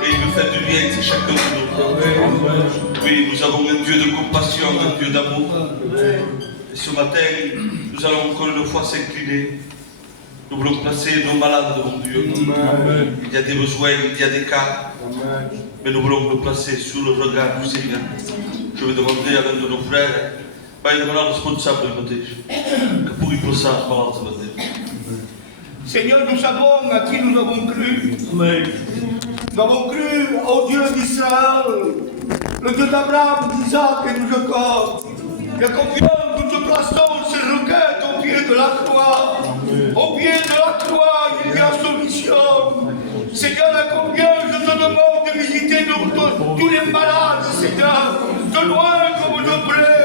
Et il nous fait du bien, c'est chacun de nous. Oui, nous avons un Dieu de compassion, un Dieu d'amour. Et ce matin, nous allons encore une fois s'incliner. Nous voulons placer nos malades devant Dieu. Il y a des besoins, il y a des cas. Mais nous voulons nous placer sous le regard du Seigneur. Je vais demander à l'un de nos frères, il est responsable de côté, que pour y passer à parler ce matin. Seigneur, nous savons à qui nous avons cru. Nous avons cru au Dieu d'Israël, le Dieu d'Abraham, d'Isaac et de Jacob. Et à combien nous te plaçons ces requêtes au pied de la croix. Au pied de la croix, il y a solution. Seigneur, à combien je te demande de visiter tous les malades, Seigneur, de loin comme de près.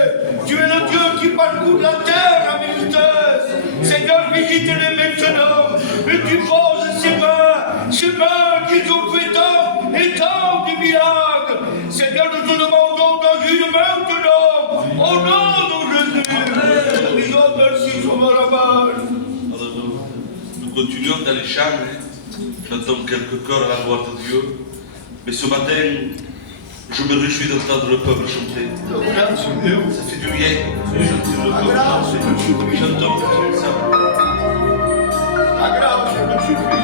Tu es le Dieu qui parcourt la terre à mes vitesses. Seigneur, visite-les maintenant. Et tu poses ces mains qui ont fait tant et tant de miracles. Seigneur, nous te demandons d'agir maintenant. Au nom de Jésus. Nous disons merci, Sauveur Amal. Nous continuons dans les chants. J'entends quelques chœurs à la gloire de Dieu. Mais ce matin, je me réjouis d'entendre le peuple chanter. Ça fait du bien de chanter le peuple. J'entends ça. La grâce me suffit.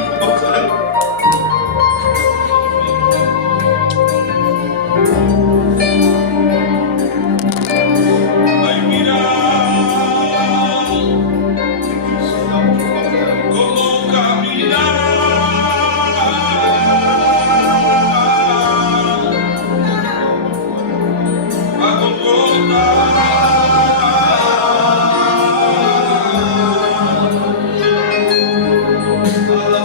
Alla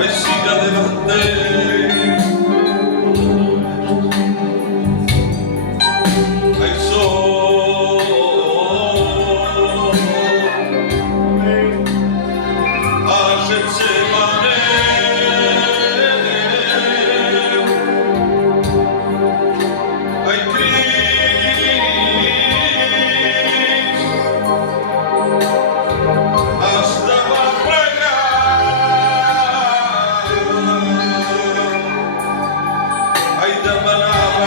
ay siga adelante. Ay sol, a Getsemane, ay Cristo, hasta va a pregar, ay demanaba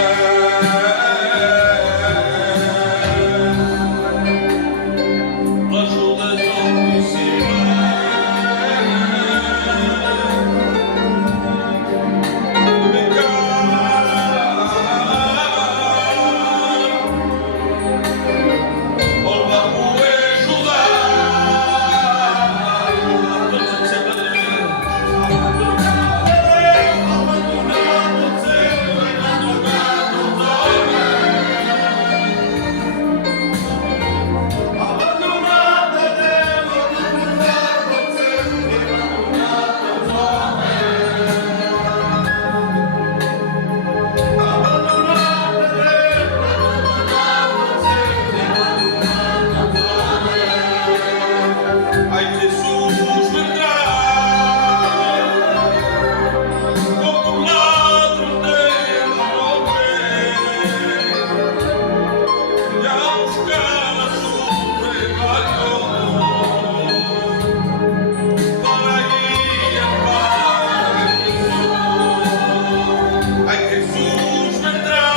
l'ajuda del Ay Jesús vendrá como un ladrón de la noche y a buscar a su rebaño para ir al Padre. Ay Jesús vendrá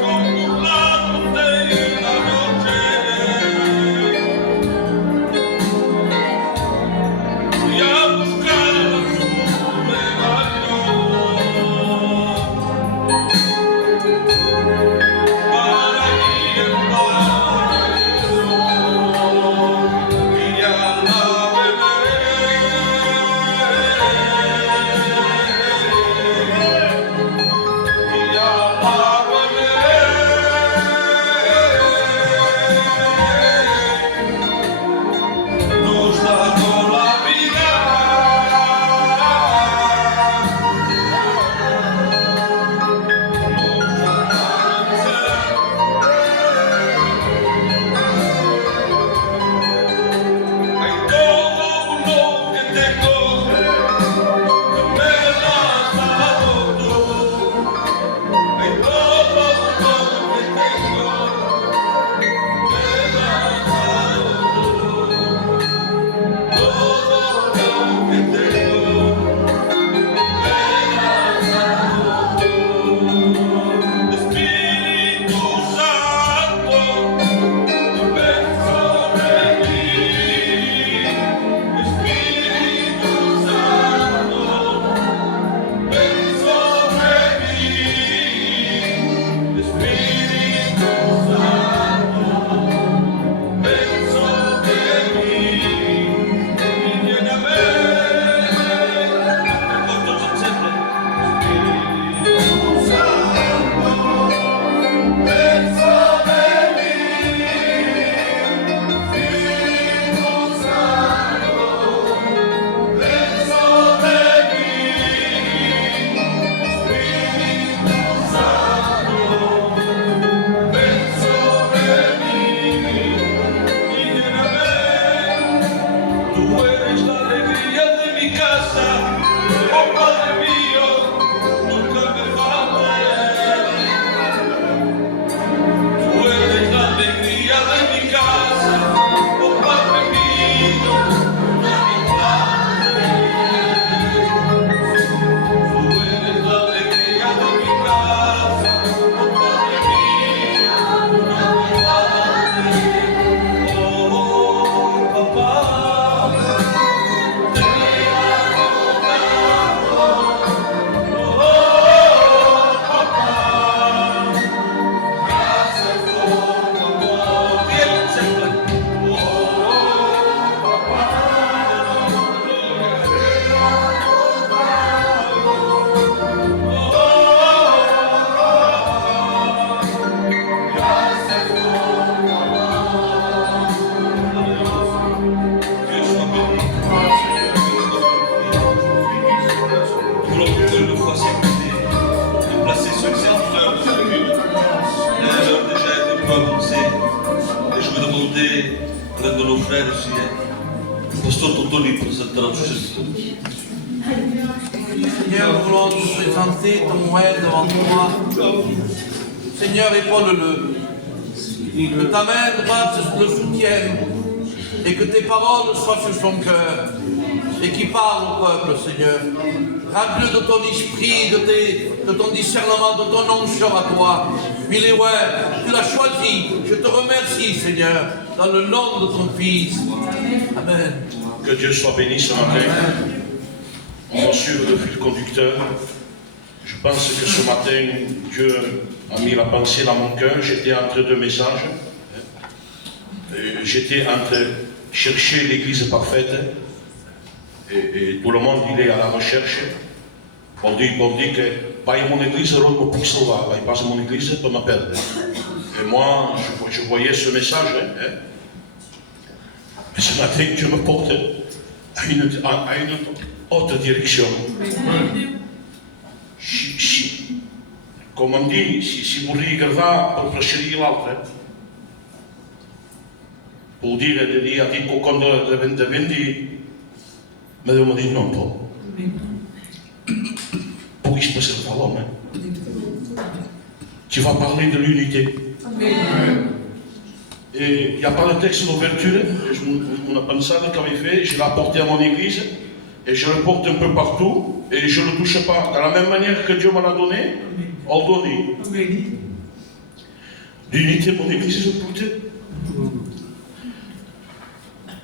como un ladrón de la noche. un de nos frères aussi, Pasteur Totoli présenterà tout ça. Seigneur, nous voulons te présenter ton rêve devant toi. Seigneur, épaule-le. Que ta main droite le soutienne et que tes paroles soient sur son cœur et qu'il parle au peuple, Seigneur. Remplis-le de ton esprit, de ton discernement, de ton onction à toi. Il est ouais, tu l'as choisi. Je te remercie, Seigneur, dans le nom de ton Fils. Amen. Que Dieu soit béni ce matin. On va suivre le fil conducteur. Je pense que ce matin, Dieu a mis la pensée dans mon cœur. J'étais entre deux messages. J'étais entre chercher l'église parfaite et tout le monde il est à la recherche. On dit que pas mon église, l'autre pour sauver, il passe mon église pour me perdre. Et moi, je voyais ce message. Mais ce matin, Dieu me porte à une haute direction. Comme on dit, si vous regardez pour prêcher l'autre, pour dire a dit qu'au de 2020, mais Dieu m'a dit non, pas. Pour qu'il se passe le ballon, tu vas parler de l'unité. Et il n'y a pas de texte d'ouverture, mon pensade qu'avait fait, je l'ai apporté à mon église, et je le porte un peu partout, et je ne le touche pas. De la même manière que Dieu me l'a donné, on le donne. L'unité, mon église, je porte.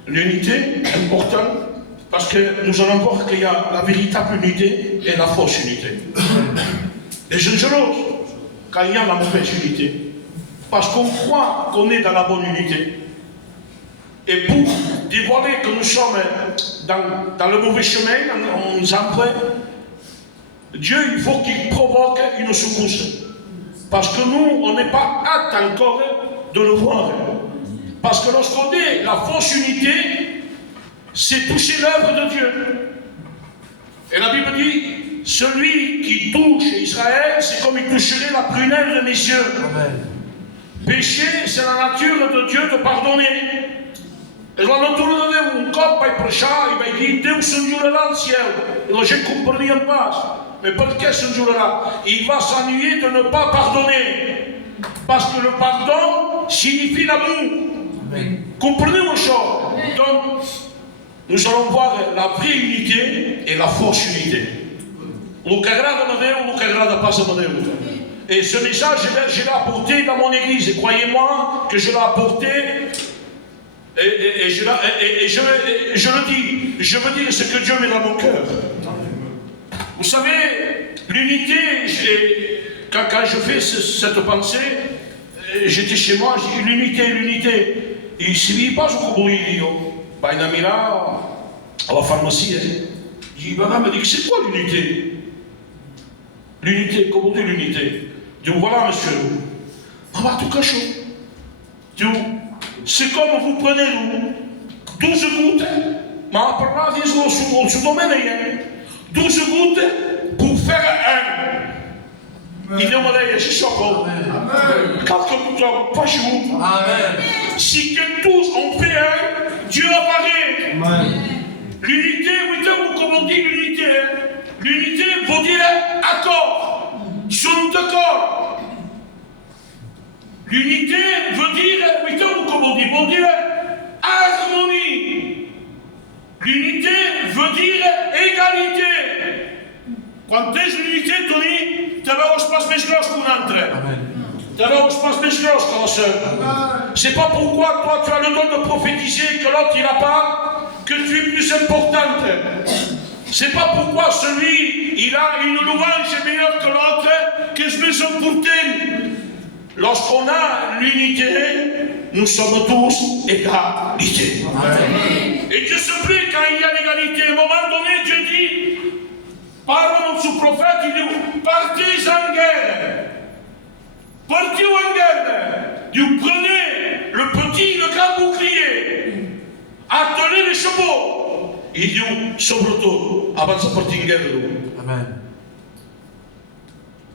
L'unité est importante, parce que nous allons voir qu'il y a la véritable unité et la fausse unité. Et je l'ose quand il y a la mauvaise unité. Parce qu'on croit qu'on est dans la bonne unité. Et pour dévoiler que nous sommes dans le mauvais chemin, on nous emprunte, Dieu, il faut qu'il provoque une secousse. Parce que nous, on n'est pas hâte encore de le voir. Parce que lorsqu'on dit la fausse unité, c'est toucher l'œuvre de Dieu. Et la Bible dit, celui qui touche Israël, c'est comme il toucherait la prunelle de mes yeux. Amen. Péché, c'est la nature de Dieu de pardonner. E la natura de Déu, un cop vaig preixar i vaig dir, Déu s'enjurarà al ciel. I la gent comprenien pas. Mais per què s'enjurarà? Il va s'ennuyer de ne pas pardonner. Parce que le pardon signifie l'amour. Comprenez-vous ça? Donc, nous allons voir la vraie unité et la fausse unité. Le que agrada a Déu, le que agrada pas a Déu. Et ce message, je l'ai apporté dans mon église. Et croyez-moi que je l'ai apporté et je le dis. Je veux dire ce que Dieu met dans mon cœur. Vous savez, l'unité, quand je fais cette pensée, j'étais chez moi, je dis l'unité. Et si il passe au Kobolilio, bah, il a mis là, à la pharmacie, il dit, madame, me dit, c'est quoi l'unité? L'unité, comment on dit l'unité? Je dis, voilà, monsieur, on va tout cacher. Je dis, c'est comme vous prenez 12 gouttes, mais on parle là, disons, sous domaine, 12 gouttes pour faire un. Il dit, c'est ça, quand on pas chez vous. Amen. Si que tous on fait un, Dieu apparaît. Amen. L'unité, vous comme on dit l'unité. L'unité veut dire accord. Ils sont d'accord. L'unité veut dire, comme on dit, veut dire harmonie. L'unité veut dire égalité. Quand tu es l'unité, Tony, tu vas au espace més gros qu'un autre. Tu vas au espace més gros que la sœur. C'est pas pourquoi toi tu as le don de prophétiser que l'autre il n'a pas, que tu es plus importante. C'est pas pourquoi celui il a une louange meilleure que l'autre que je me sens pourtant. Lorsqu'on a l'unité, nous sommes tous égalité. Et Dieu se plaît quand il y a l'égalité. À un moment donné, Dieu dit, parle sous prophète, il dit, partez en guerre. Partez en guerre. Dieu, prenez le petit, le grand bouclier. Attelez les chevaux. Il dit, surtout, avant de partir en guerre. Amen.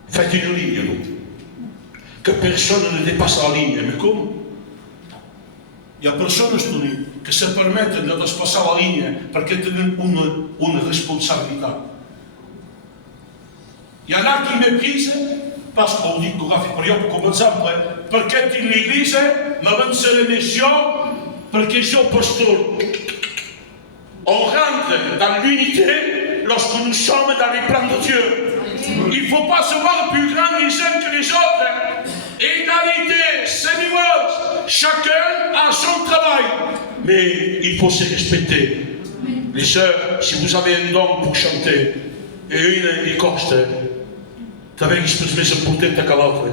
Faites une ligne, que personne ne dépasse la ligne. Mais comment? Hi ha persones, Toni, que se permeten de despassar la línia perquè tenen una responsabilitat. Hi ha qui méprise, parce que ho dic que ho agafi per jo com a exemple, perquè tinc l'Église, m'avançaré més jo, perquè jo, pastor, on rentre dans l'unité lorsque nous sommes dans les plans de Dieu. Il ne faut pas se voir plus grand les uns que les autres. Égalité, semi-word, chacun a son travail. Mais il faut se respecter. Les sœurs, si vous avez un don pour chanter, et une di costa, també és més important que l'altra.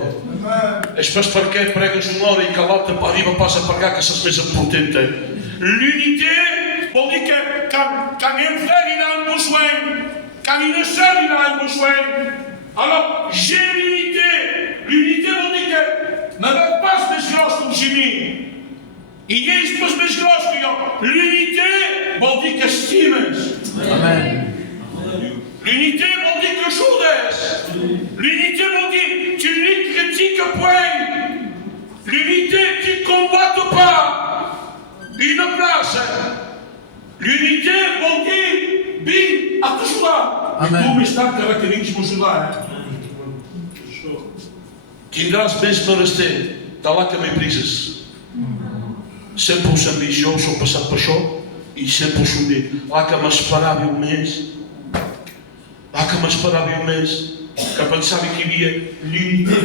És pas perquè pregues una hora i que l'altra arriba pas a pagar que és més important. L'unité vol dir que quand un frère il a un besoin, quand une sœur il a un besoin, alors j'ai l'unité. L'unité vol dir que n'avec pas més gros com Jimmy. I ells pas més gros que jo. L'unité vol dir que estimes. Amen. L'unité vol dir que ajudes. L'unité vol dir tu ne critiques point. L'unité tu ne combattes pas. Une place. L'unité vol dir vinc a t'ajudar. I tu més tard que vens m'ajudar. Tindràs més menester de la que méprises. 100% més jo sóc passat per això i 100% dit. La que m'esperàveu més, que pensava que hi havia l'unité,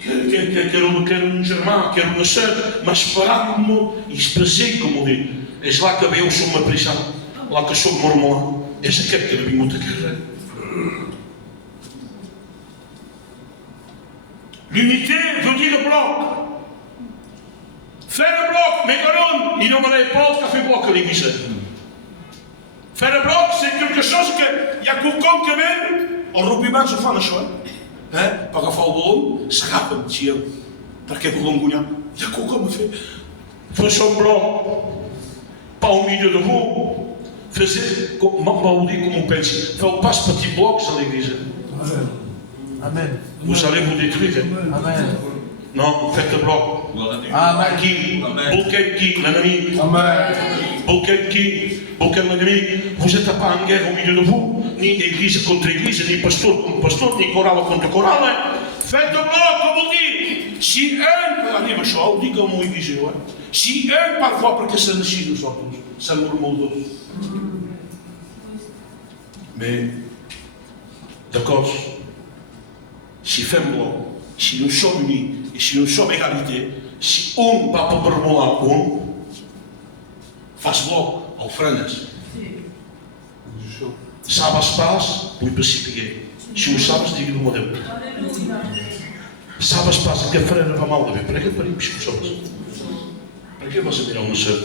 que era un germà, que era una sœur, m'esperàveu molt i és present, com ho dic. És la que veieu som apressat, la que som mormolant, és aquest que ha vingut a carrer. L'unité veut dire bloc. Faire un bloc, mais Garonne, il n'en avait pas qui a fait bloc à l'église. Faire un bloc, c'est quelque chose que, il y a quelqu'un qui vient, on roept mensen van això, per agafar el ballon, s'agafen, si jo, perquè ballon guanyar. Il y a quelqu'un qui fait, fais un bloc, pas au milieu de vous, faisez, m'en dit comme on pense, faites pas ce petit bloc à l'église. Amen. Vous allez vous détruire. Amen. Non, faites le bloc. Amen. Qui? Auquel qui? L'ennemi. Auquel qui? Auquel l'ennemi. Vous n'êtes pas en guerre au milieu de vous, ni église contre église, ni pasteur contre pasteur, ni chorale contre chorale. Faites le bloc, comme on dit. Si un, allez, ma chère, on dit comme on dit, si un parfois, parce que c'est ainsi nous autres, ça nous remonte. Mais, d'accord, si fem bloc, si nous sommes unis, et si nous sommes égalité, si un va pas permolar un, fas bloc, ofrenes. Sabes pas, vull precipiguer. Si ho sabes, digui-ho a Déu. Sabes pas, aquest frare va mal de bé, per què et venim si ho sabes? Per què vas a mirar una sœur?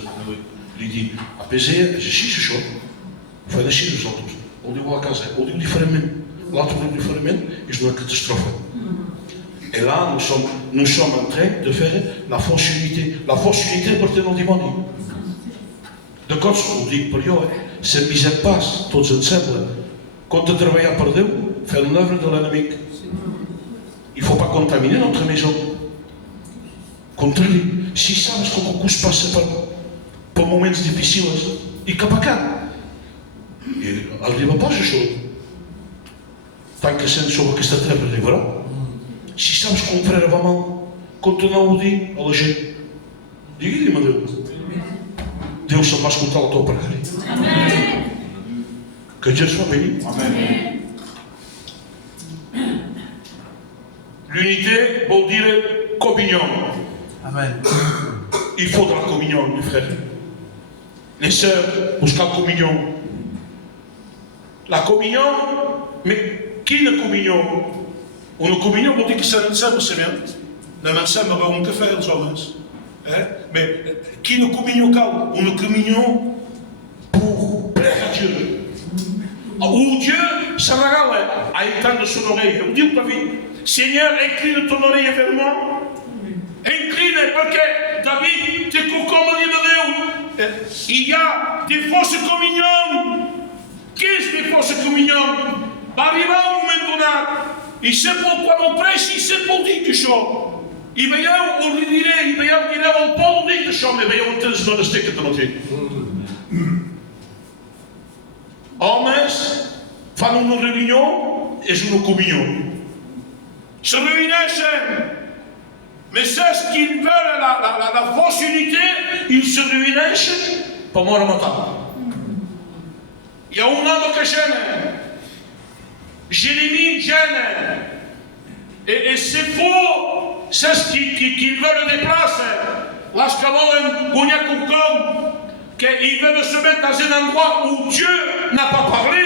Li dic, a pesar, és així això. Ho fem així nosaltres. Ho diu a la casa, ho diu diferentment. L'altre ho diu diferentment, és una catastrofe. Et là, nous sommes en train de faire la fausse unité. La fausse unité portée au dimoni. D'acord, ho dic per jo, s'envisem pas, tots ensemble, compte treballar per Déu, fer l'œuvre de l'enemic. Il ne faut pas contaminer notre maison. Contrari, si sabes que algú es passa per moments difícils, i cap a cap. I arriba pas això. Tant que sent sobre aquesta terra arribarà. Si sabes que un frare va mal, compte anar-ho a dir a la gent. Digui-li-me a Déu. Déu se'n va escoltar la teva pregària. Que Dieu soit béni. L'unité veut dire communion. Amen. Il faut de la communion, mes frères. Les sœurs, busquent la communion. La communion, mais qui est la communion? Una communion vol dir que s'han ensemble, c'est bien. Anem ensemble a beure un cafè, els homes. Mais quina communion cal? Una communion pour plaire à Dieu. Où Dieu se regale à étendre son oreille. On dit David, Seigneur, incline ton oreille vers moi. Incline, parce que David, t'es comme dit de Dieu. Il y a des fausses communions. Qu'est-ce que des fausses communions? Va arriver un moment donné. Il sait pourquoi mon prêche, il sait pour dire quelque chose. E veieu, o ridirei, e veieu direu ao polo dito chão, e veieu ter as manas tecas também aqui. Homens, fanno una réunion et une communion. Se réunissent, mais c'est ce qu'ils veulent, la fausse unité, ils se réunissent pour moi matin. Il y a un homme qui gêne, Jérémie gêne, et c'est faux, c'est ce qu'ils veulent déplacer. Lorsqu'ils vont à quelqu'un, qu'ils veulent se mettre dans un endroit où Dieu n'a pas parlé,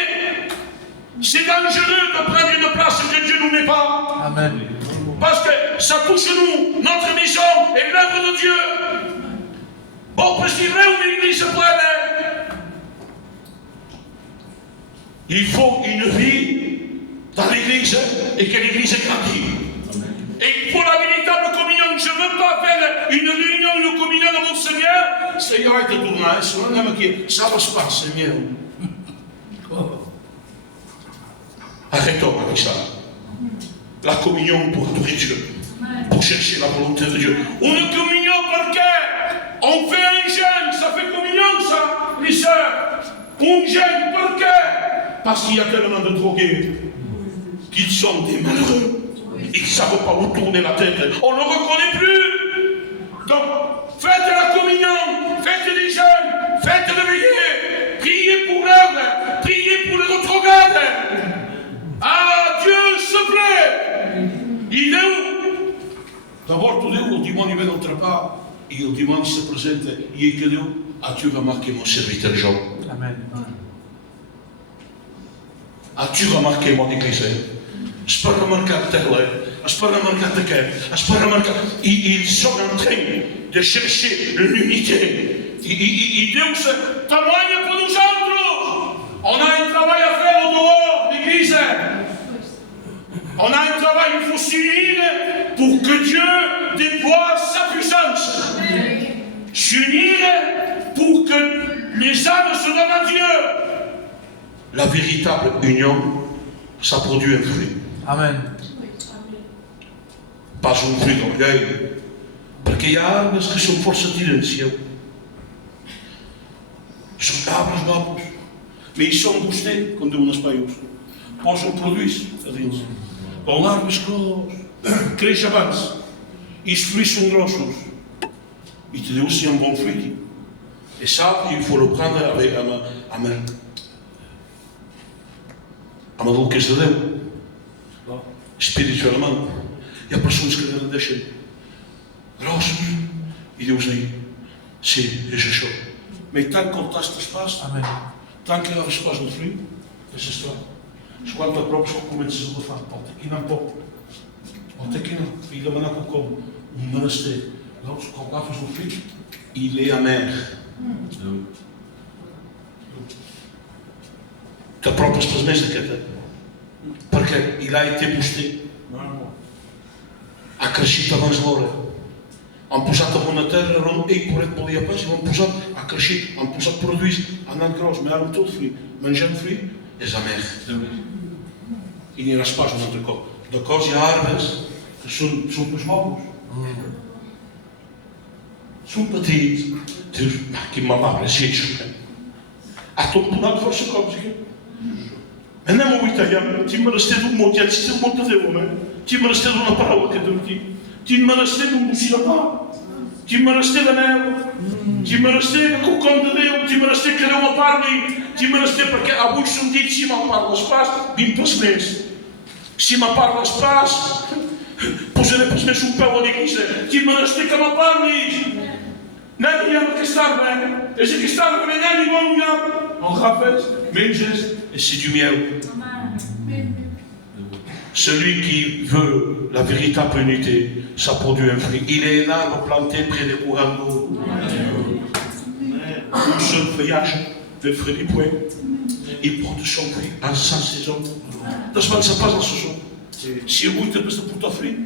c'est dangereux de prendre une place que Dieu ne nous met pas. Amen. Parce que ça touche nous, notre mission et l'œuvre de Dieu. Bon, peut se dire où l'église pleine. Il faut une vie dans l'église et que l'église grandisse. Et il faut la véritable communion. Je ne veux pas faire une réunion, une communion de mon Seigneur. Seigneur, est tourné. Ça va se passer, Seigneur. Arrêtons avec ça. La communion pour adorer Dieu, pour chercher la volonté de Dieu. Une communion parce qu'on fait un jeûne, ça fait communion ça, les sœurs. Un jeûne parce qu'il y a tellement de drogués qu'ils sont des malheureux et qui ne savent pas où tourner la tête. On ne le reconnaît plus. Donc, faites la communion, faites les jeûnes, faites le veillée, priez pour l'œuvre, priez pour les retrogrades. Ah, Dieu, s'il te plaît! Il est où? D'abord, tout le dimanche, il ne rentre pas. Et le dimanche se présente. Il est que Dieu. Ah, Dieu va marquer mon serviteur Jean. Amen. Ah, Dieu va marquer mon église. Je peux remarquer la télé. Je peux remarquer la télé. Je peux remarquer. Ils sont en train de chercher l'unité. Et Dieu témoigne pour nous autres. On a un travail à faire au dehors, l'église. On a un travail, il faut s'unir pour que Dieu déploie sa puissance. S'unir pour que les âmes se donnent à Dieu. La véritable union, ça produit un fruit. Amen. Pas un fruit d'orgueil. Parce qu'il y a árvores que sont fortes de ciel. São árvores novas. Mais ils sont boostés, comme diz nos espanhóis. Possam produzir, adentro. Com árvores que crescem avançam. E os frutos são grossos. E te deu aussi un bon fruit. Et ça, il faut le prendre avec à ma vocação de Deus. Espirituellement. Il y a pessoas que não deixam grossos. E Deus diz, sim, je choro. Mais tant qu'on tâche espaço, Amen. tant que elas fazem o frio, essa história. Os quatro próprios que começam a falar, pode aqui não pode. Pode aqui não. E da maneira como monastério. Lá os colocavas o frio, il est amer. Ta própria experiência de cada. Porque il a été boosté. A crescido avant l'hora. Han posat a bona terra on ell poret podia pas i l'han posat, ha crescut, han posat produïts, ha anat gros, mais ara tot frit, menjant frit, és amer. I n'hi ha pas un altre cop. De cos hi ha arbres que són més mòbils. Són petits. Dius, quin mal arbre, és això. Ha tot donat força cops, eh? Anem a Italià, tinc menester d'un mot, ja et estic molt de Déu, tinc menester d'una paraula que t'ho dic. Tinc menester d'un bocí de pa, tinc menester de mel, tinc menester de quelcom de Déu, tinc menester que Déu me parli, tinc menester perquè avui som dit si me'n parles pas, 20 pas més. Si me'n parles pas, posaré pas més un peu a l'église, tinc menester que me parlis. Nen hi ha aquest arbre, és aquest arbre, nen hi vol hi ha. En rafes, menges, et c'est du miel. Celui qui veut la véritable unité, ça produit un fruit. Il est un arbre planté près des courants d'eau. Un seul feuillage, le fruit du point. Il porte son fruit en sa saison. Das man se pas en saison. Si avui trebuie să porta fruit,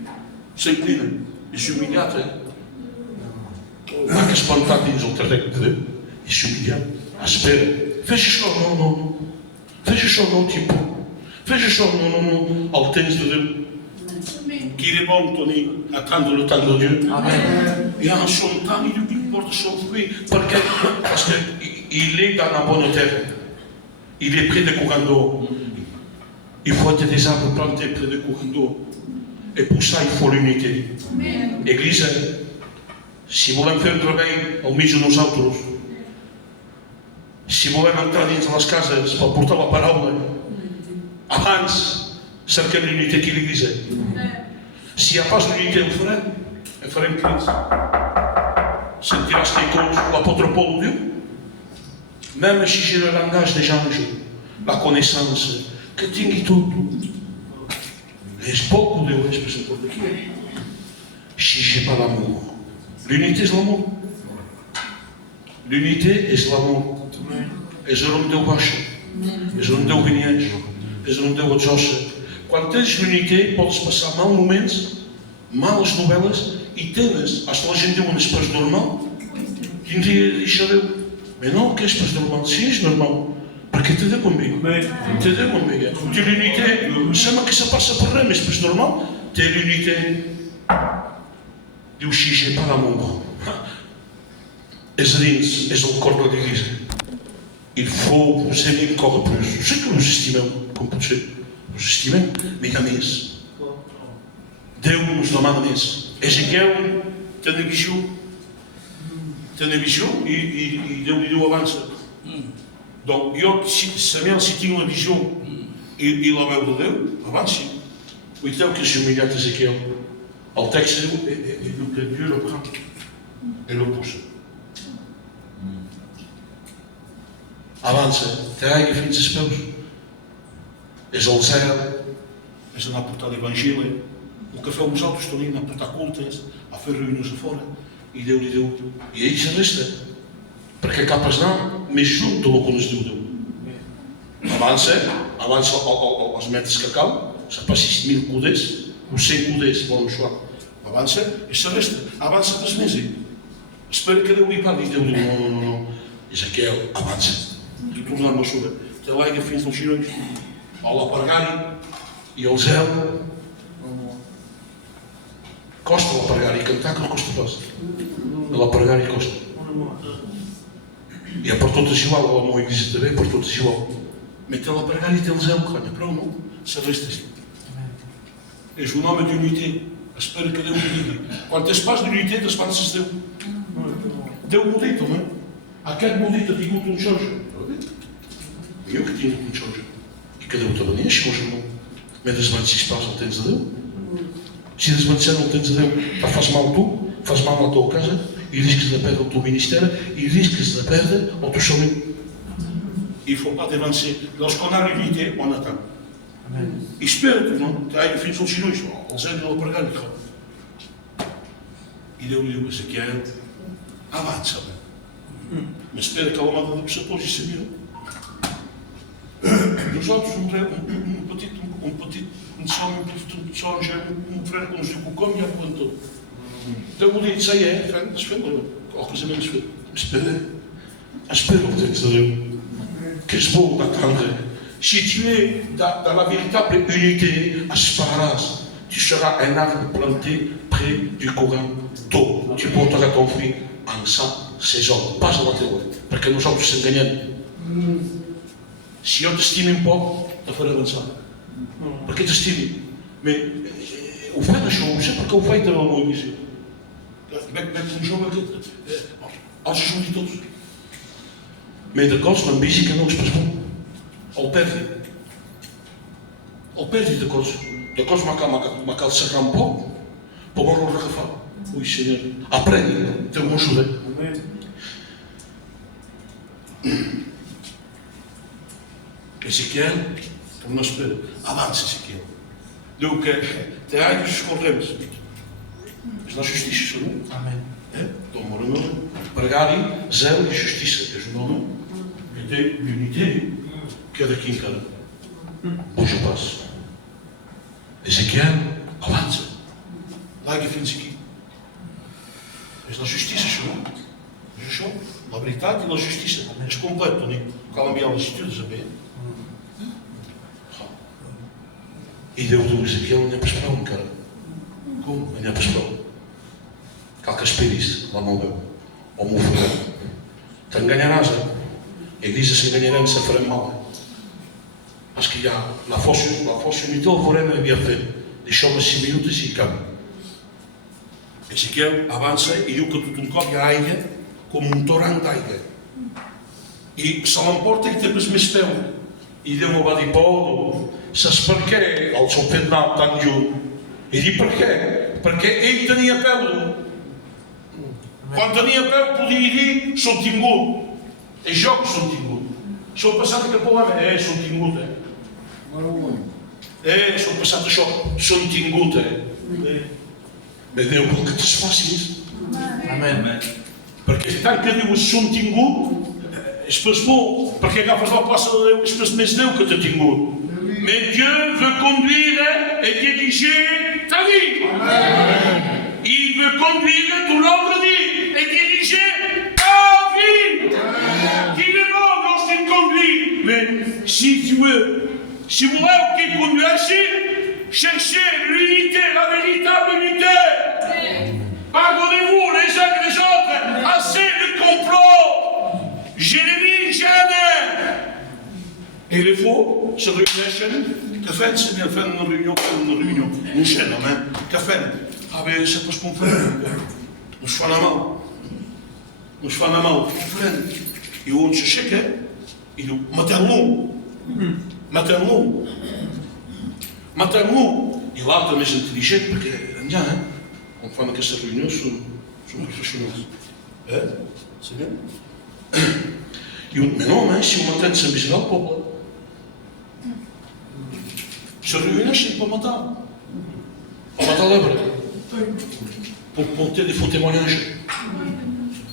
s'inclina. És humiliat, Dacă spantat dins el terreny de Déu, és humiliat. Espera. Fes això, no. Fes això, no, tipus. Fes això, no, al temps de Déu. qu'il est bon, Tony, attendre le temps de Dieu. Amen. Et en son temps, il porte son fruit. Parce qu'il est dans la bonne terre. Il est près des courants d'eau. Il faut être des arbres plantés près des courants d'eau. Et pour ça, il faut l'unité. Église, si volem fer un treball al mig de nosaltres, si volem entrar dins de les cases per portar la paraula, abans cerquem l'unitat aquí a l'Église. Si hi ha pas l'unitat, ho farem crits. Sentiràs que l'apôtre Paul ho diu. Même si j'ai le langage des anges, la connaissance, que tingui tot. És poc ho Déu és per ser tot aquí. Si j'ai pas l'amour. L'unité és l'amour. L'unité és l'amour. És on Déu baixa. És on Déu veneix. És on Déu exauça. Quan tens l'unité pots passar mal moments, males novel·les i tens, hasta la gent diu un espès normal, quin dia deixa Déu? Mais non, que espès normal? Si és normal. Perquè té Déu amb ell. Té Déu amb ell. Té l'unité. Sembla que se passa per res, mais és normal. Té l'unité. Diu, si j'ai pas l'amour. És a dins, és el cor de l'Église. Il faut vous aimer encore plus. Je sais que vous estimeu, com pot ser. Us estimem, mais hi ha més. Déu us demana més. Ezequiel té una visió. Té una visió i Déu li diu avança. Donc jo, Samuel, si tinc una visió i la veu de Déu, avanci. Uiteu que és humillat Ezequiel. El text diu que Dieu le prend et le pousse. Avança, t'aigua fins als peus. És el cel, és anar a portar l'Evangeli. El que feu vosaltres, Toni, anar a portar cultes, a fer reunions a fora. I Déu li diu, i ell se resta. Perquè cap es anar més lluny del que ens diu Déu. Avança els metres que cal, se passi 6.000 cuders, o 100 cuders, bon xoar. Avança i se resta. Avança 3 mesos. Espera que Déu li parli. I Déu diu, no. Ezequiel, avança. I torna a mesura. Té l'aigua fins als xinons. A la pregària i el zel. Costa la pregària, cantar que no costa pas. La pregària costa. I per tot és igual, a la meva Iglesia també, per tot és igual. Mentre la pregària té el zel, canya, però no, se resta així. És un home d'unitat. Espera que Déu li digui. Quan tens pas d'unitat, despanses Déu. Déu m'ho dit, home. Aquest m'ho dit, ha tingut un xoja. Jo que tinc un xoja. I que Déu te beneixi, cosa no. Mentre desvancis pas el temps de Déu. Si desvancant el temps de Déu, te fas mal tu, fas mal a la teva casa, i risques de perdre el teu ministeri, i risques de perdre el teu salut. Il ne faut pas dévancer. Lorsqu'on a l'unité, on attend. I espera tu, no? T'aigua fins als xinons, el zel de la pregària. I Déu li diu, Ezequiel, avança. M'espera que la mà de Déu se posi a mira. Nosaltres, un frère que ens diu Cocom, ja ho conto. Déu m'ho dit, ça y est, es fem el casament es fet. Espera el temps de Déu, que és bo d'attendre. Si tu es dans la véritable unité, esperaràs. Tu seras un arbre planté près du courant d'eau. Tu porteras ton fruit en sa saison, pas a la teua, perquè nosaltres s'enganyem. Si jo t'estimo un poc, te faré avançar. Perquè t'estimi. Ho fem això, ho sé perquè ho faig de la meva missió. Veig un jove que els ajudi tots. Mais de cos m'envisi que no és pas bo. El perdi de cos. De cos m'ha cal serrar un poc, per vol regafar. Ui, Senyor, aprengui, Déu m'ho ajuda. Ezequiel, no espera. Avança, Ezequiel. Diu que té aigües corrents. És la justícia, no? Amen. Donc, mon home, pregari, zel i justícia. És un home que té l'unitat que d'aquí encara. Boja pas. Ezequiel, avança. L'aigua fins aquí. És la justícia, això, no? És això, la veritat i la justícia. És complet, Toni. Cal enviar les estudes a ell. I Déu diu, Ezequiel, no n'hi ha pas prou encara. Com? Venha pastor. Cal que esperis la meu Déu. O m'ho farem. T'enganyaràs, eh? I dius que s'enganyarem, se farem mal. Parce qu'il y a la force unité, on pourrait bien faire. Les choses 6 minutes i canvi. Ezequiel avança i diu que tot un cop hi ha aigua com un torrent d'aigua. I se l'emporta i té més peu. I Déu m'ho va dir, Pau, saps per què els heu fet anar tan lluny? I dic, per què? Perquè ell tenia peu. Quan tenia peu podia dir, som tingut. És jo que som tingut. Som passat aquest problema? Som tingut, som passat això, som tingut, Bé, Déu vol que te'ls facis. Amen. Perquè tant que dius som tingut, és pas bo, perquè agafes la plaça de Déu, és pas més Déu que t'ha tingut. Mais Dieu veut conduire et diriger ta vie. Il veut conduire tout l'ordre vie et diriger ta vie. Il est bon lorsqu'il conduit. Mais si vous voulez qu'il conduise ainsi, cherchez l'unité, la véritable unité. Pardonnez-vous les uns et les autres. Assez de complot. Jérémie, jamais. Et les faux se réunissent. Que faites, c'est bien faire une réunion, Une chaîne, que faites. Ah ben, c'est parce qu'on fait. Nous faisons la main. Nous faisons la main. Et on se check, et nous, matin-nous. Matin-nous. Et l'altre més intel·ligent, perquè enllà, quan fan aquestes reunions, són professionals. C'est bien? Mais non, si on m'entend, c'est miser al poble. Se reuneixen per matar l'Ebre, pour porter des faux témoignages,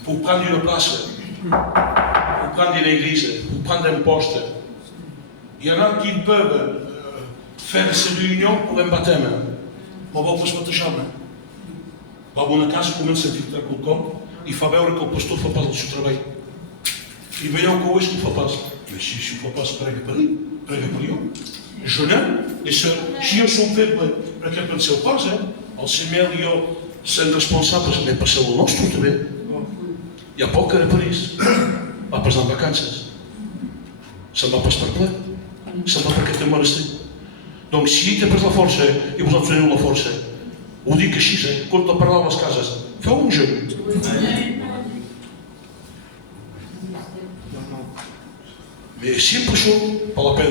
pour prendre une place, pour prendre une église, pour prendre un poste. Il y en a qui peuvent faire ces réunions pour un baptême. Mais on va pas batejar. Va a una casa, comença a filtrar quelcom i fa veure que el pastor fa pas el seu treball. I veieu que ho és que ho fa pas. I si ho fa pas, prega per ell, prega per jo. Je n'aime, et si jo som feble perquè penseu pas, el Senyor i jo som responsables, mais passeu el nostre també. Hi ha poc que era París, va passar en vacances. Se'n va pas per ple, se'n va perquè té un monestir. Donc si ell té pas la força i vosaltres teniu la força, ho dic així, quan te parlar a les cases, feu un jeûne. Mais sempre això, per la pena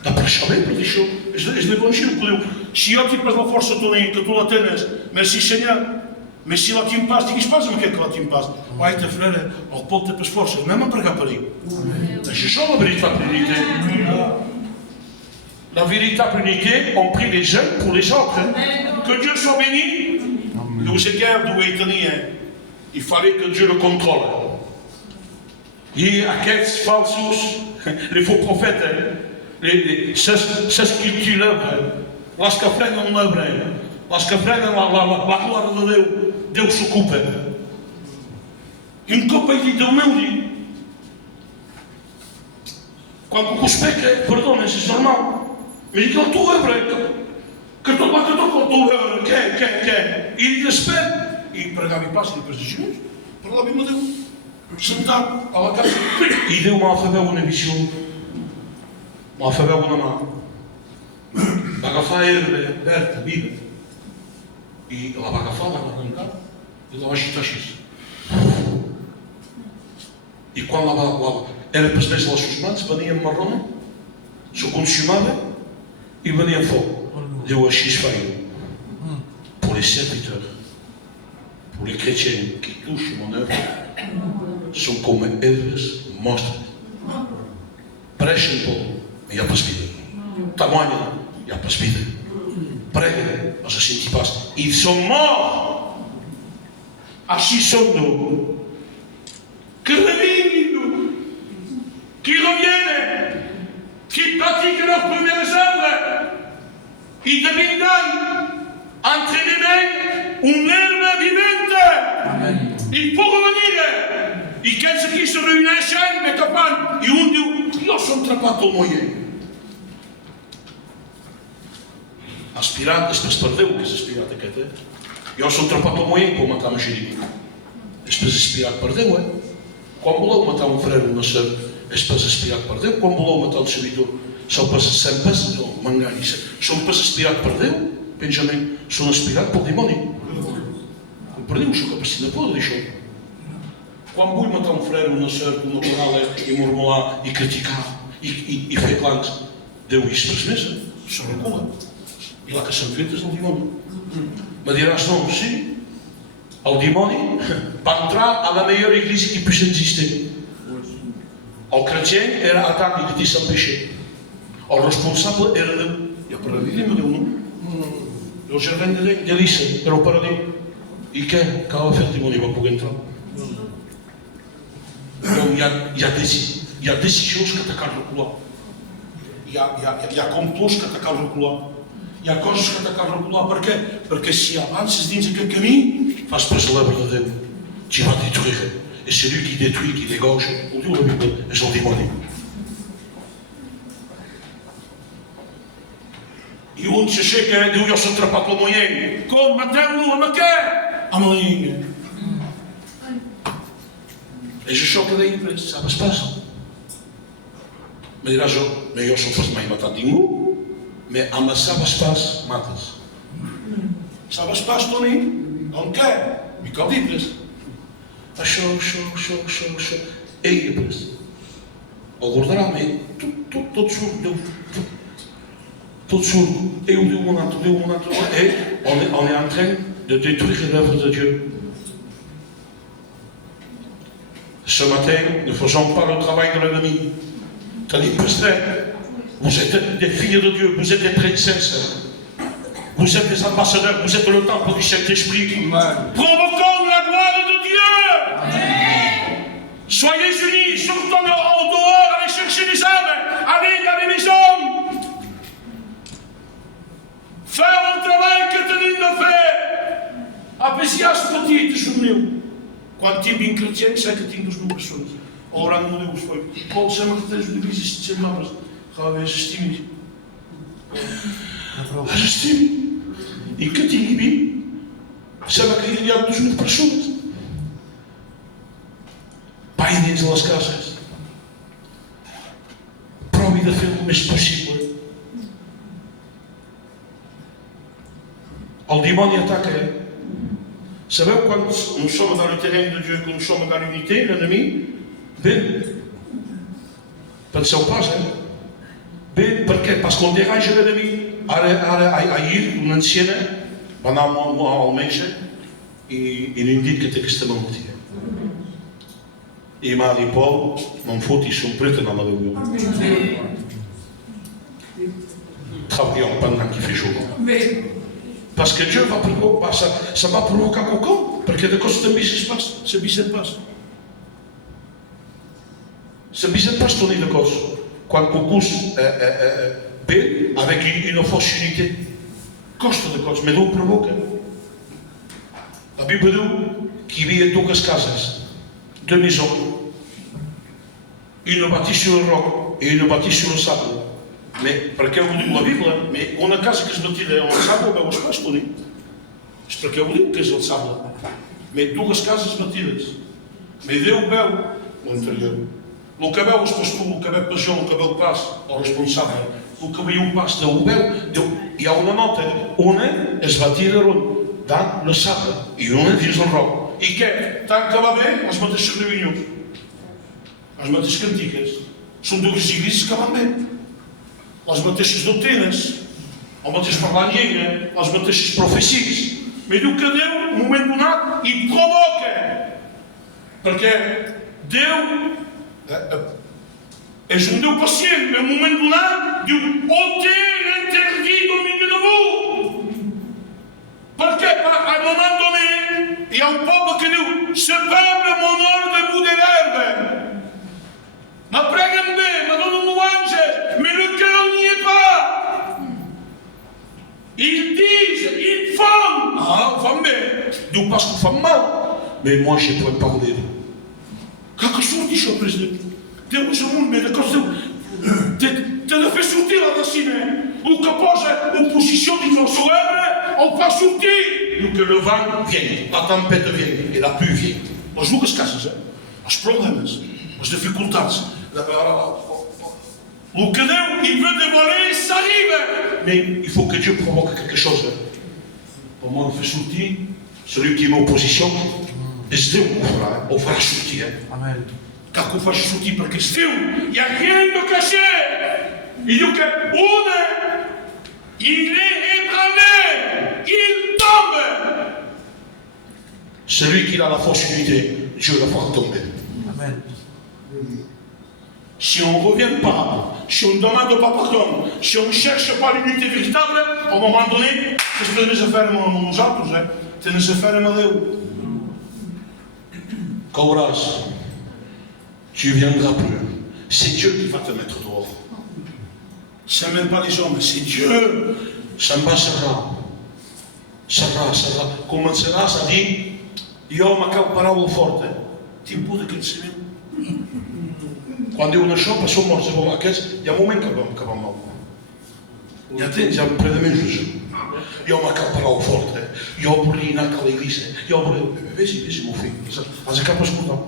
de preixar bé, per dir això, és l'Evangeli, podeu. Si jo tinc pas la força que tu la tens, merci Senyor, mais si la tinc pas, diguis pas amb aquest que la tinc pas. Guaita, frare, el Pol té pas força, anem a pregar per ell. És això la véritable unité. La véritable unité, on prie les uns pour les autres. Que Dieu soit béni. D'où c'est guerre, d'où il tenait. Il fallait que Dieu le contrôle. Et aquests falsos, les faux prophètes, ces qui tuent l'œuvre, les que frenen l'œuvre, les que frenen la gloire de Déu, Déu s'ocupa. I un cop vaig dir, Déu meu, dic, quan us peca, perdones, és normal. Mais dic, el teu œuvre, que tot va que tot el teu œuvre, què? I despert, i pregava i pas, i després d'això, parlava amb Déu. Sentat a la casa. I Déu m'ha fet veure una visió. M'ha fet veure una mà. Va agafar herba verda, viva. I la va agafar, la va arrencar i la va agitar així. I quan era pas més a les seves mans, venia en marrona, se consumava i venia en foc. Déu així es feia. Pour les serviteurs, pour les chrétiens qui touchent mon œuvre, són com herbes mostres. Preixen tot, mais hi ha pas vida. T'amoignen, hi ha pas vida. Preguen, no se senti pas. Ils sont morts. Així som nous. Que reviennent, qui reviennent, qui pratiquent leurs premières œuvres. Ils deviennent entre les mains une herbe vivante. Amen. Il faut revenir. I aquells aquí se reuneixen, me tapant, i un diu, jo som trepat al moller. Aspirat, és per Déu que és aspirat aquest, Jo soc atrapat al moient per matar un xeric. És per aspirat per Déu, Quan voleu matar un frare o una sœur, és pas aspirat per Déu. Quan voleu matar el servidor, sou pas sempre, no m'enganyis, sou pas aspirat per Déu, Benjamin, són aspirat pel dimoni. Compreneu, sóc capacitat de por d'això. Quan vull matar un frare o una sœur, una corada, i murmurar, i criticar, i fer clans, Déu hi és transmesa, se recula. I la que s'han fet és el dimoni. Me diràs, no, sí, el dimoni va entrar a la millor iglesia que puisse existir. El chrétien era Adam i que té sant péché. El responsable era Déu. I el paradís no Déu, no? El jardí d'Elisa era el paradís. I què? Què va fer el dimoni? Va poder entrar. Hi ha decisions que t'acaben recular. Hi ha complots que t'acaben recular. Hi ha coses que t'acaben recular. Per què? Perquè si avances dins aquest camí, fas pas l'obra de Déu. Tu vas détruire. Et celui qui détruit, qui dégage, ho diu la Bíblia, és el dimoni. I un s'aixeca i diu, jo s'ha atrapat al moient. Com? Mateu-lo? Amb què? Amb la línia. És això que deia pres, sabes pas? Me diràs, jo soc pas mai matat ningú, però amb les sabes pas mates. Sabes pas, Toni? Amb què? I com dius? Això. Ell pres. El guardarà, tot surt, tot surt. Ell diu un altre, et on est en train de détruire l'œuvre de Dieu. Ce matin, ne faisons pas le travail de l'ennemi. Tenez prêt. Vous êtes des filles de Dieu, vous êtes des princesses. Vous êtes des ambassadeurs, vous êtes le temple du Saint-Esprit. Provoquons la gloire de Dieu. Amen. Soyez unis, sortons au dehors, allez chercher des âmes, allez dans les maisons. Faire un travail que tenim de fer. Apreciați petit, Dumnezeu. Quan tinc 20 cretins, sé que tinc 2.000 persones. Orant no Deus foi. Qual sema que tens de vis de membres? Gaan as estime. As estime. E que tinc 20. Sema que hi ha 2.000 persones. Vai dins de les cases. Provi de fer el més possible. El dimoni ataca, Savez-vous quand nous sommes dans le terrain de Dieu, que nous sommes dans l'unité, l'ennemi, penseu pas, per què? Parce qu'on dérange l'ennemi. Ara, ahir, una anciana va anar al metge i li han dit que té aquesta malaltia. I m'ha dit, Paul, me'n fot i som prêt a anar a Déu. Travaillons pendant qu'il fait chaud. Parce que Dieu ça va provocar quelqu'un. Parce que de cause de se passe, ce qui se passe. Ce qui se passe, Tony, de cause. Quand quelqu'un bé, avec une fausse unité, costa de cause, mais d'où provoque. La Bible dit qu'il y a deux cases, deux maisons. Une bâtie sur le roc et une bâtie sur le sable. Mais perquè ho diu la Bíblia? Mais una casa que és batida en el sable, veus pas, Toni? És perquè ho diu que és el sable. Mais dues cases batides. Mais Déu veu l'interior. El que veu és pas tu, el que veu pas jo, el que veu pas el responsable. El que veu pas, Déu ho veu. Hi ha una nota. Una és batida dans le sable i una dins el roc. I què? Tant que va bé, les mateixes reunions. Les mateixes cantiques. Són dues igrejas que van bé. Les mateixes doctrines, el mateix parlar en llengua, les mateixes profecies. Mais diu que Déu, en un moment donat, hi provoca. Perquè Déu és un Déu pacient, mais en un moment donat, diu, ôtez l'interdit au milieu de vous. Perquè à un moment donné, hi ha un poble que diu, ce peuple m'honore de bout de l'herbe. M'apreguen bé, me donen louange, mais le cœur n'y est pas. Ils disent, ils font. Ah, font bien. Diu pas que font mal. Mais moi, je peux parler. Quelque chose dit això, président. Déu és amunt, mais de cos Déu. T'ha de fer sortir la vacina. ou que pose opposition du François, on va sortir. Ou que le vent vienne, la tempête vienne, et la pluie vienne. As duas casas, os problemas, as dificuldades. O que Deus il veut dévoiler, ça arrive. Mais il faut que Dieu provoque quelque chose. Pour moi, on fait sortir celui qui est en opposition. Et Deus on fera sortir. Amen. Car qu'on fasse sortir parce que Deus, il n'y a rien de caché. Il dit que il est ébranlé, il tombe. Celui qui a la fausse unité, Dieu la fera tomber. Amen. Si on ne revient pas, si on ne demande pas pardon, si on ne cherche pas l'unité véritable, à un moment donné, c'est ce que nous faisons nous autres, c'est nous faisons à Dieu. Qu'auras, tu ne viendras plus. C'est Dieu qui va te mettre dehors. Ce n'est même pas les hommes, c'est Dieu. Ça passera. Ça commencera, ça dit, io ho una parola forte. Ti può che si quando una shop sono morte come aquests, hi ha un moment que vam mal. Hi ha temps, hi ha ple de mesos. Jo m'ha parlat fort, jo volia anar a l'església, jo volia... Vés, meu fill, has cap escoltar.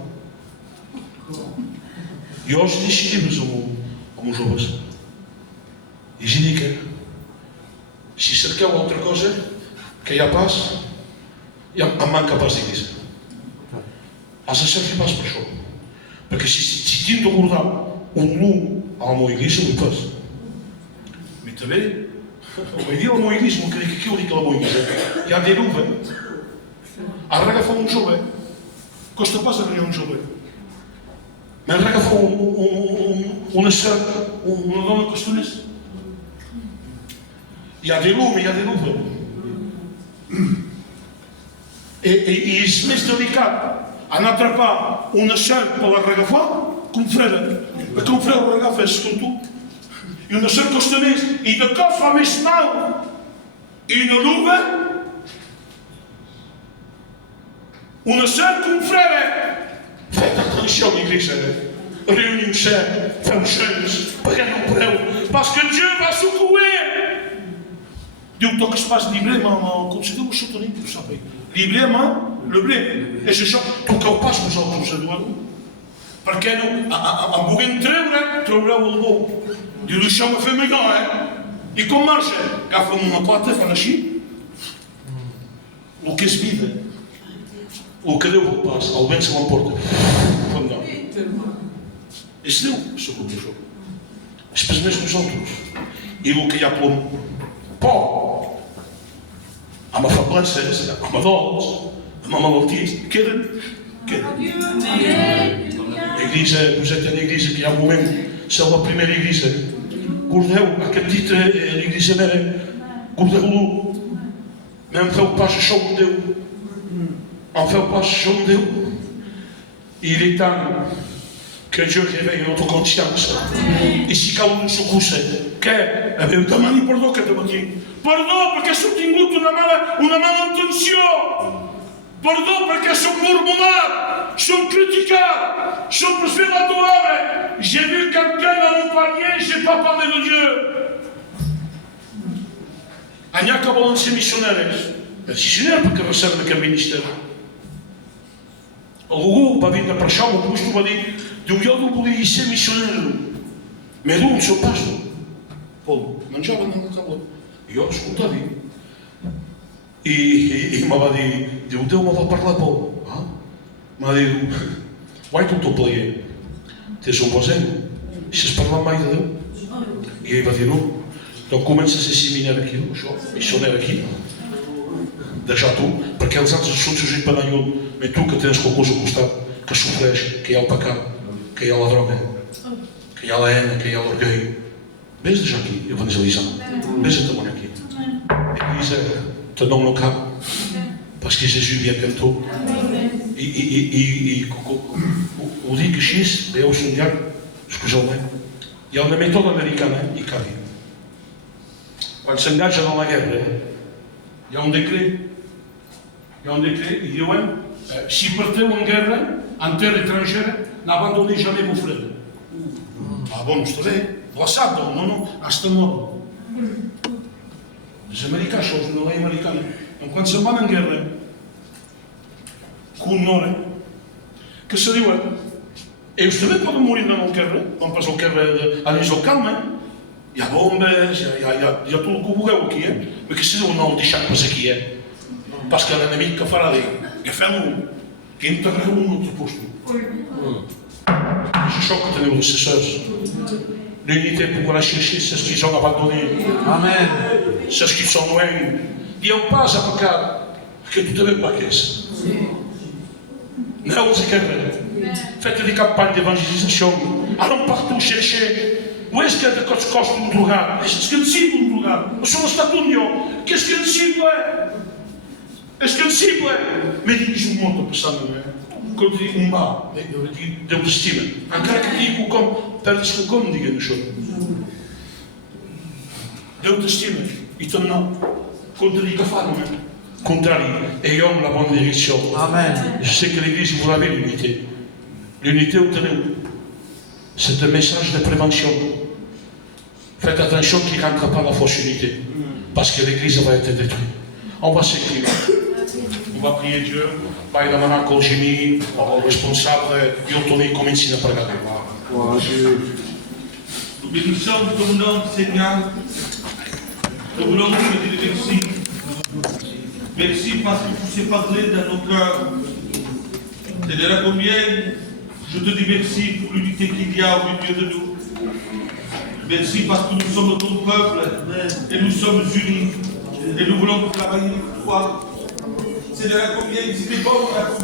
Jo els deixo llibres amb els joves. I els dic que si cerqueu altra cosa, que hi ha pas, em manca pas d'església. Has de cercar pas per això. Perquè si tinc de guardar un lu a la meva iglesia, ho fas. Mais també, vull dir a la meva iglesia, que dic, què ho dic a la meva iglesia? Hi ha de l'uve. Has d'agafar un jove. Costa pas agafar un jove. Mais has d'agafar una dona costumés. Hi ha de l'uve, hi ha de l'uve. I és més delicat en atrapar una serp per la regafar que un frere. Perquè un frere ho regafa és com tu. I una serp costa més. I de cop fa més mal. I una luva. Una serp que un frere. Faites attention, l'Église. Réunissez, faites choses, prenez un preu. Parce que Dieu va secouer. Diu tot que es pas librement, com se diu això tenim, ho sapeu. Librement, le blé. És això, toqueu pas vosaltres, Eduardo. Perquè no, en volent treureu el bou. Diu, deixeu-me fer millor, I com marxa? Agafen una plata, fan així. El que és vida. El que Déu vol pas, el vent se l'emporta. És Déu, segur això. És pas més nosaltres. I el que hi ha plom. Por, amb afeblances, amb adols, amb malalties, queden. L'Église, vous êtes une église qui a un moment, c'est la première église. Guardeu aquest titre, l'Église mère, guardeu-lo. Mais en feu pas això amb Déu. En feu pas això amb Déu. Il est temps que Dieu réveille notre conscience. Et si cal un socousse, què? Demani perdó aquest matí. Perdó perquè s'ha tingut una mala intenció. Perdó perquè som murmurat, som criticat, som per fer la toada. J'ai vu quelqu'un dans mon panier, j'ai pas parlé de Dieu. N'hi ha que volen ser missionaris. Missionaris perquè receben aquest ministeri. Algú va vindre per això, el Busto va dir, diu, jo no volia ser missionari. Mais d'on se passo? Paul, menjaven a la taula. I jo escoltava. I me va dir, diu, Déu me va parlar, Paul. M'ha dit, guai tu t'ho plaia. Tens un bosent. I s'has parlat mai de Déu? I ell va dir, no. Donc comença a ser seminari aquí, això, missionari aquí. Deixar tu, perquè els altres són sujets per allò, però tu que tens qualcú al costat, que sofreix, que hi ha el pecat, que hi ha la droga, que hi ha la haine, que hi ha l'orgueil. Vés deixar aquí, evangelitzar. Vés a te aquí. Église, te donne le cap, parce que Jésus vient bientôt. I ho dic així, veieu un llarg, excuseu-me, hi ha una mètode americana, i cavi. Quan s'engatgen a la guerra, hi ha un decret, i diuen, si parteu en guerra, en terra estrangera, n'abandonnez jamais vos frères. Ah bon, està bé, glaçat, no, està mort. Les Américains sont une oreille américaine. Donc quand ils vont en guerre, coup nord, que se dit, et vous savez pas de mourir dans nos guerres, on passe aux guerres à l'île calme, il y a bombes, il y a tout le coup qui est, mais que c'est au nord de chaque chose qui est. Parce que l'ennemi qui fait la vie, qui fait un qui est un peu un autre poste. Je choque que tenez-vous, c'est ça. L'unité pour la chercher, c'est ce qu'ils ont abandonné. Amen. C'est ce qu'ils sont loin. Dieu pas à pecar que tu ne veux pas que c'est. Não, faites des campagnes d'évangélisation. Allons partout chercher. Où est-ce qu'il y a des coches de lugar? Est-ce qu'il y a des cibles de lugar? Nous sommes au Stade d'Union. Qu'est-ce qu'il y a de cible? Est-ce qu'il y a de cible? Mais dis-je un monte passando, quando digo mal, eu digo de autoestima. Ancora que digo como, perdes o como, diga no show. De autoestima. Então não. Quando digo falo, contrario, ayons la bonne direction. Amen. Je sais que l'Église, vous avez l'unité. L'unité obtenue, c'est un message de prévention. Faites attention qu'il ne rentre pas la fausse unité, parce que l'Église va être détruite. On va s'incliner. On va prier Dieu. Vai demanar col Jimmy, o responsable, e o Tony comencem a pregar. Nous bénissons ton nom, Seigneur. Nous voulons te dire merci. Merci parce que tu sais parler dans nos cœurs. C'est-à-dire combien je te dis merci pour l'unité qu'il y a au milieu de nous. Merci parce que nous sommes ton peuple et nous sommes unis. Et nous voulons travailler pour toi. C'est-à-dire combien c'était bon.